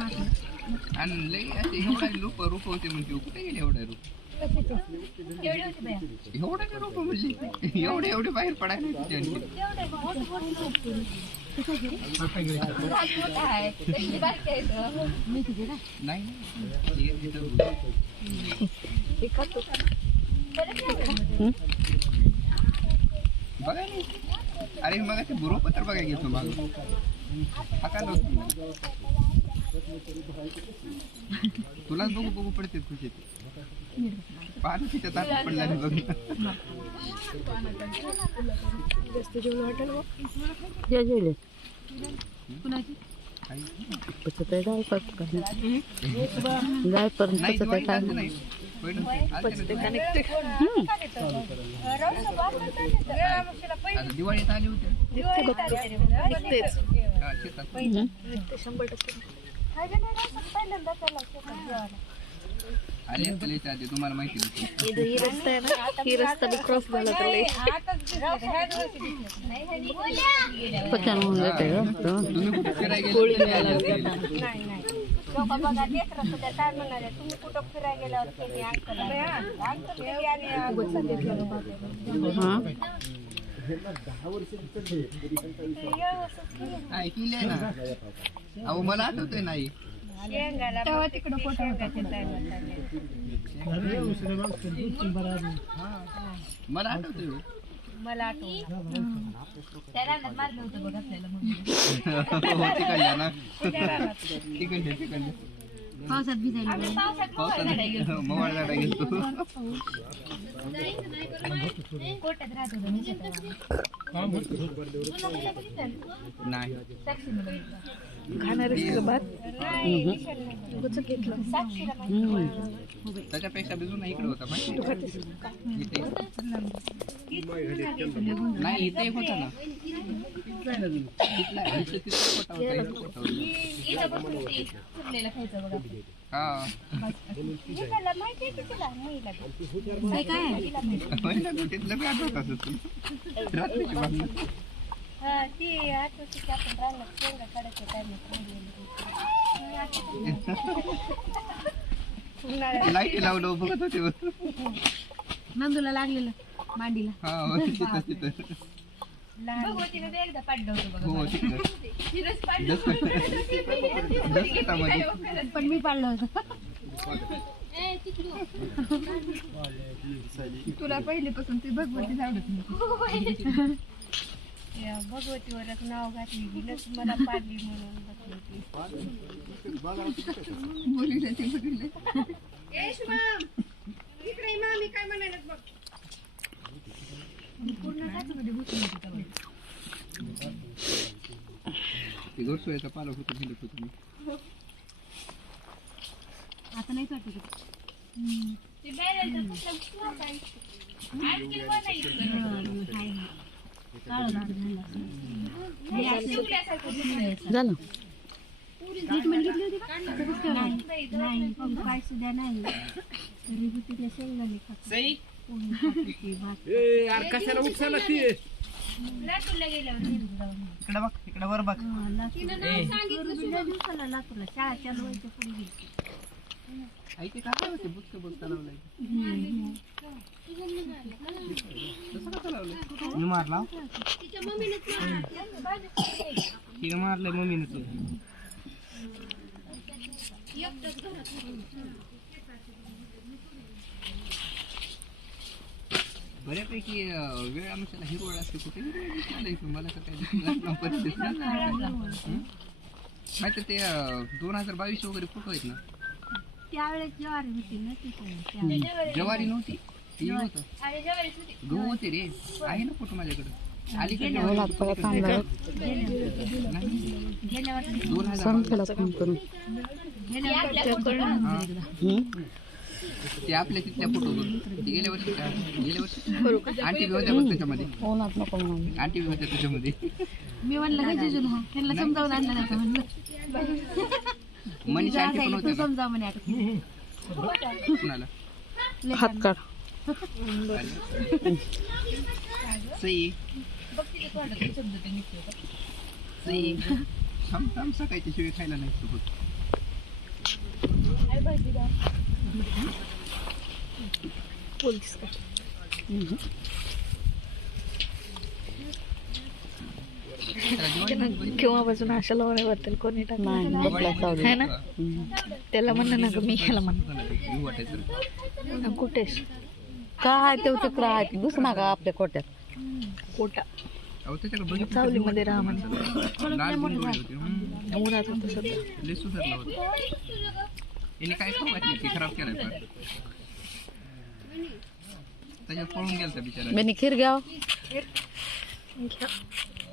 आणि लई असे एवढा लोक रोप होते म्हणजे कुठे गेले एवढा रोप? एवढा काय रोप म्हणजे एवढे एवढे बाहेर पडायला नाही बघा नाही अरे मग ते रोप तर बघा घेतो मग. हा काय तुलाच बघू बघू पडते खुशी पाहतो तिच्या ताटात पडला नाही दिवाळीत आले होते. हा, शेतात. आले असते लयच्या आधी तुम्हाला माहिती होती ही रस्ता आहे ना ही रस्ता क्रॉस झाला तर लई. पचन होऊन जाते ग तुम्ही कुठे फिरायला गेले तरी आले असते. नाही नाही. लोक बघा देत राहतो काय म्हणाले तुम्ही कुठं फिरायला गेल्यावर त्यांनी अंकल अंकल कधी आले हा? नाही. केले ना. अहो मला आठवतंय नाही तेव्हा तिकडं मला आठवतंय हो. मला हो तिकडल्या ना. तिकडल्या तिकडल्या. पावसात भिजायला मोबाईलला गेलो. कोट्यात राहत होतो नाही. त्याच्यापेक्षा बिजून इकडे होता नाही इथे एक होता ना तिथला हा तू. हा आठवते की आपण रानात शेंगा काढायच्या टायमात लाईटी लावलं बघत होते. नंदूला लागलेलं मांडीला हा हो, तिथं. तिथं हो तिथं दसकटामध्ये पण मी पाडलं होतं. तुला पहिलेपासून ती भगवती आवडत नाही. भगवतीवरच नाव घातली गेलंच मला पाडली म्हणून भगवती बोलीला ती बघितले ते गोरसोळ्याचा पालक होतो गेलो होतो मी आता नाही वाटत झालं. ट्रीटमेंट घेतली होती का? नाही नाही पण काय सुद्धा नाही तरी त्या शेंगाने खात पोळी खात होती, भात इकडे बघ इकडे वर बघ. हा, लातूर. दुसऱ्या दिवसाला लातूरला शाळा चालू व्हायच्या पुढे गेली. ते काय होते कसं मी मारला. तिने मारलंय मम्मीने तुला बऱ्यापैकी वेळ आमच्याला हिरवळ असते. कुठे हिरवळ दिसणार नाही मला तर काही दिसणार नाही. परिस्थिती. माहिती ते दोन हजार बावीस वगैरे फोटो आहेत ना. त्यावेळेस ज्वारी होती ना तिथे जवारी नव्हती? ती होतं. गहू होते रे. आहे ना फोटो माझ्याकडे? अलीकडे नाही. दोन हजार संस्थेला फोन करून. हा. ते आपल्या तिथल्या फोटो ते गेल्या वर्षी का? गेल्या वर्षी? आंटी बी होत्या बघ त्याच्यामध्ये. फोनात नको म्हणून आंटी बी होत्या त्याच्यामध्ये. मी म्हणलं का जिजून हा. त्यांना समजावून आणलं नाही का म्हणलं? मनीषा आंटी पण होत्या ना. समजा म्हणे आता. कुणाला? हात काढ. सई. सई. थांब थांब सकाळच्या शिवाय खायला नाही सोबत बोलतीस का? केव्हापासून आशा लावण्याबद्दल कोणी टाकलं है ना? त्याला म्हणणं ना ग मी ह्याला म्हण वाटायचं कुठेस काय ते तिकडं आहे दुस ना का आपल्या कोट्यात. बघितलं सावलीमध्ये राहा म्हणे लाल गुंडोळी होती हम्म. उन्हात होतं सध्या. लय सुधारला होता. याने काय खाऊ घातली की खराब केलाय पण. त्याच्यात पळून गेलता बिचारा. बेनी खीर घ्या घ्या. द्या असते द्या असते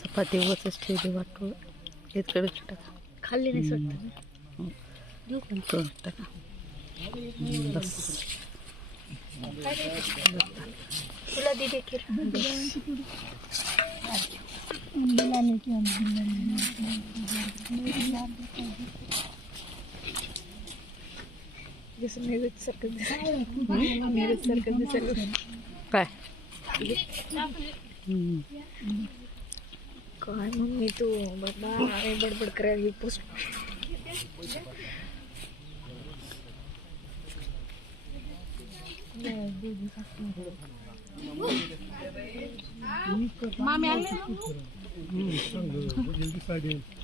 चपाती वचच ठेवली वाटू इकडे टाका. खाल्ली नाही सुटत देऊ टाका. बस. तुला दे देखील जसं मिरज सारखं दिसलं मिरज सारखं दिसलं काय. काय मग मी तू बाबा अरे बडबड करायला ही पोस्ट. हे. हम्म?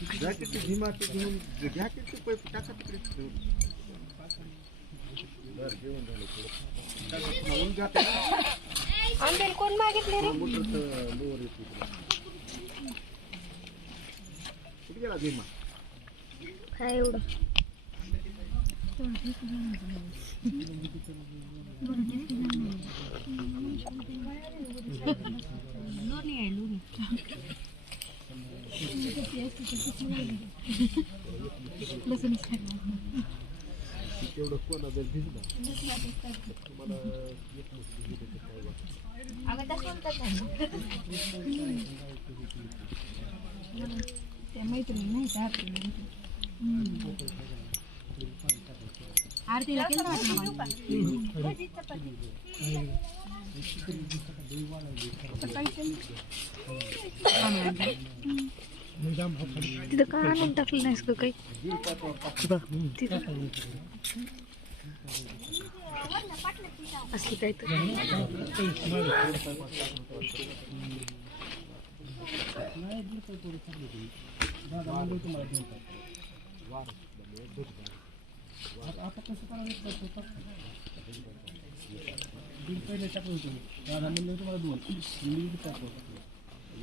हे झालं बरंच एखादी आळी पडे ना काही त्याचं ताट पडे आंबेल कोण मागितले रे काय एवढं आम्ही तसं म्हणतात ना. त्या मैत्रिणी नाही का आरतीला केलं तिथं का आणून टाकलं नाहीस का काही? असली काय तर. नाही बाबा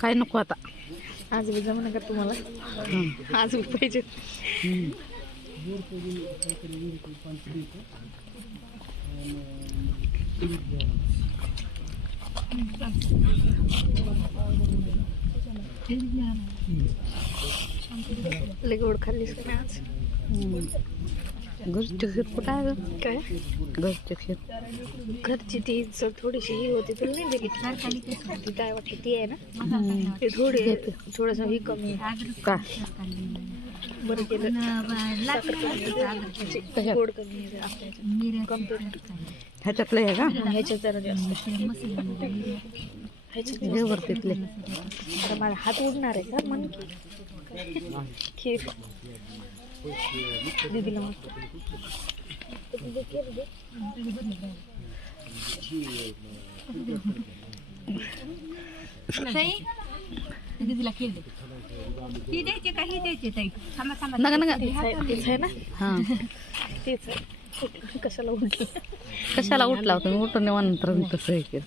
काय नको आता. आज बी जमणार का तुम्हाला? आज पाहिजे. गोड खाल्लीस का आज. घरची खीर कुठं आहे गं? काय? घरची खीर घरची ती जर थोडीशी ही होती तुला नाही दिली. ती काय वाटते ती आहे ना? ते थोडी थोडस ही कमी आहे. काय बरं केलं. साखर कमी आहे. कशात? गोड कमी आहे. आपल्या कंप्लीट ह्याच्यातलं आहे का? ह्याच्यात जरा जास्त. ह्याच्यात हे आता माझा हात उडणार आहे का? म्हण की. खीर. दीदीला खेळ दे ही द्यायची का ही द्यायची ताई थांबा थांबा नका नका तेच आहे ना हा तेच आहे कशाला उठली कशाला उठला होता मी उठून नंतर तसं हे केलं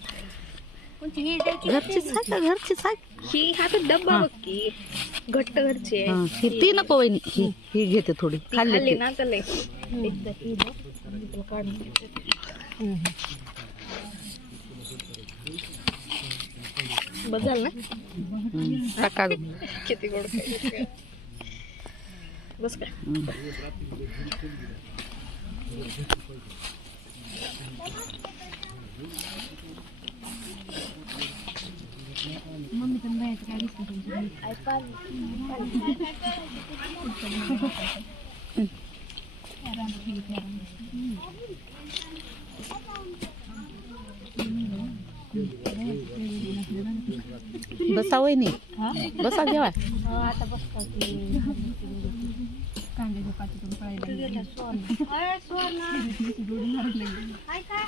कोणती ही द्यायची घरचीच आहे का घरचीच आहे ही हा तर डब्बा बघ की घट्ट घरची आहे हा ही ती नको वहिनी ही ही घेते थोडी ती खाल्ली खाल्ली ती ना तर लय एकदा ही बघ, आणि तुला काढून. बस झालं ना हम्म. टाका किती गोड खायचं. बस का मम्मी पण बाहेरचं काय दिसतं बसा वहिनी बसा जेवा आता बसतो की कांद्याच्या पातीतून पळायला अरे सुवर्ण काय काय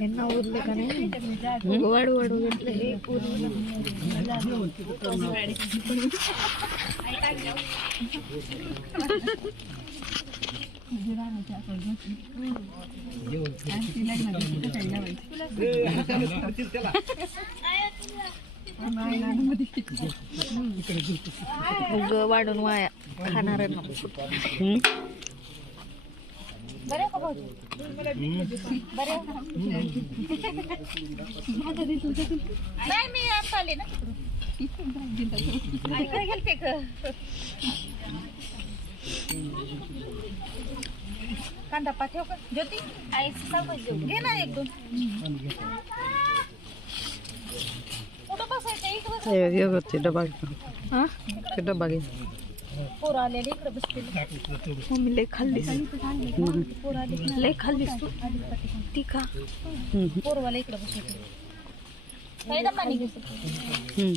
यांना उरले का नाही वाढू वाढू घेतलं हे उग वाढून वाया खाणार नाही मी आले ना. कांदा पाठव का? ज्योती आई घे ना एक दोन. कुठं बसायचं? इकडं हे घे गं ते डबा. हा? ते डबा घे. पोरं आलेले इकडे बसतील. मम्मी लय खाल्लीस हम्म. पोरं आले लय खाल्लीस तू. ती खा. हम्म. पोरवाला इकडे बसतील काही पाणी घेतो हम्म.